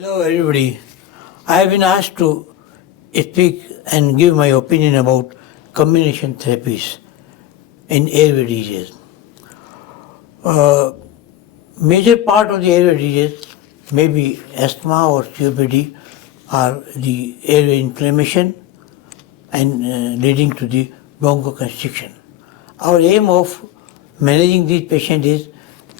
Hello everybody. I have been asked to speak and give my opinion about combination therapies in airway disease. Major part of the airway disease may be asthma or COPD or the airway inflammation and leading to the bronchoconstriction. Our aim of managing these patients is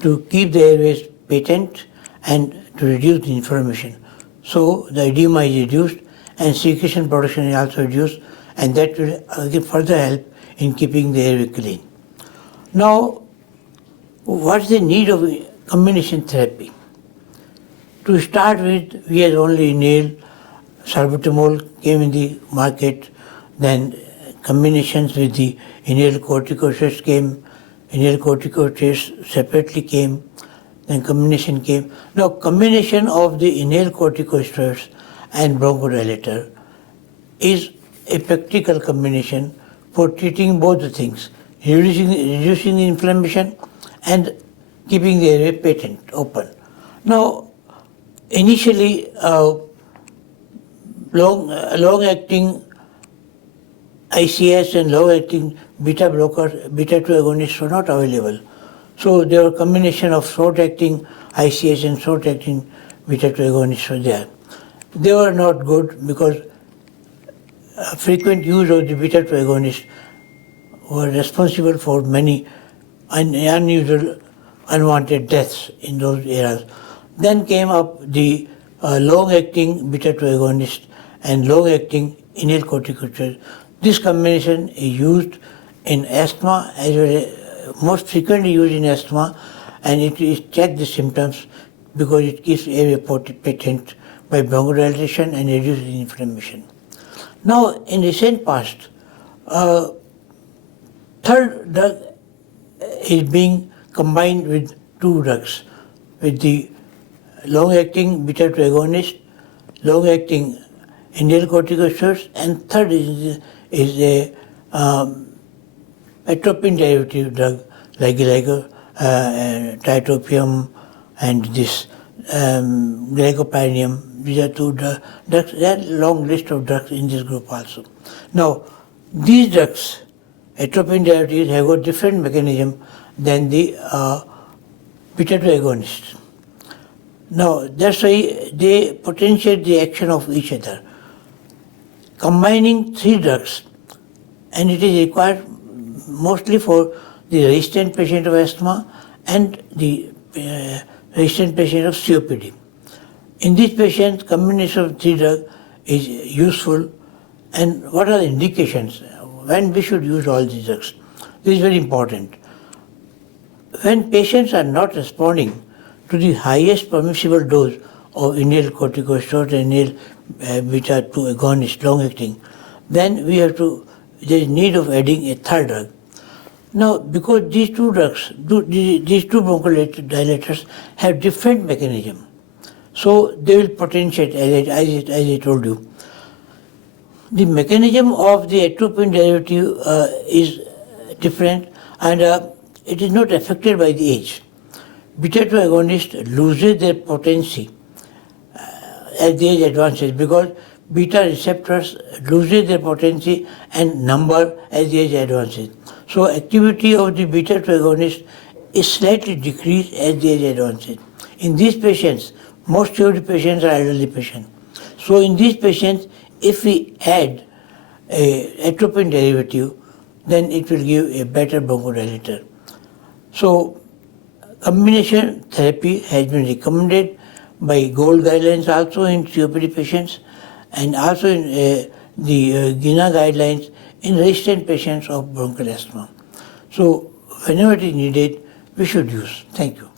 to keep the airways patent and to reduce the inflammation. So the edema is reduced and secretion production is also reduced, and that will further help in keeping the airway clean. Now, what's the need of combination therapy? To start with, we had only inhaled salbutamol came in the market, then combinations with the inhaled corticosteroids came, inhaled corticosteroids separately came, then combination came. Now, combination of the inhaled corticosteroids and bronchodilator is a practical combination for treating both the things, reducing the inflammation and keeping the airway patent, open. Now, initially, long-acting ICS and long-acting beta blockers, beta-2 agonists were not available. So there were a combination of short-acting ICS and short-acting beta-2 agonists were there. They were not good because frequent use of the beta-2 agonists were responsible for many unusual, unwanted deaths in those eras. Then came up the long-acting beta-2 agonist and long-acting inhaled corticosteroids. This combination is used in asthma as well as most frequently used in asthma, and it is check the symptoms because it keeps airway patent by bronchodilation and reduces inflammation. Now, in recent past, third drug is being combined with two drugs, with the long-acting beta-2 agonist, long-acting inhaled corticosteroids, and third is a atropine derivative drug like tiotropium and this glycopyridinium. These are two drugs. There are a long list of drugs in this group also. Now, these drugs, atropine derivatives, have got different mechanism than the beta-2 agonists. Now, that's why they potentiate the action of each other. Combining three drugs, and it is required mostly for the resistant patient of asthma and the resistant patient of COPD. In these patients, combination of three drugs is useful. And what are the indications? When we should use all these drugs? This is very important. When patients are not responding to the highest permissible dose of inhaled corticosteroids and inhaled beta-2 agonist long-acting, then there is need of adding a third drug. Now, because these two drugs, these two bronchodilators have different mechanism, so they will potentiate, as I told you. The mechanism of the atropine derivative is different, and it is not affected by the age. Beta-2 agonists loses their potency as the age advances because beta receptors loses their potency and number as the age advances. So activity of the beta-2 agonist is slightly decreased as the age advances. In these patients, most of the patients are elderly patients. So in these patients, if we add a atropine derivative, then it will give a better bronchodilator. So combination therapy has been recommended by GOLD guidelines also in COPD patients and also in the GINA guidelines in resistant patients of bronchial asthma. So whenever it is needed, we should use. Thank you.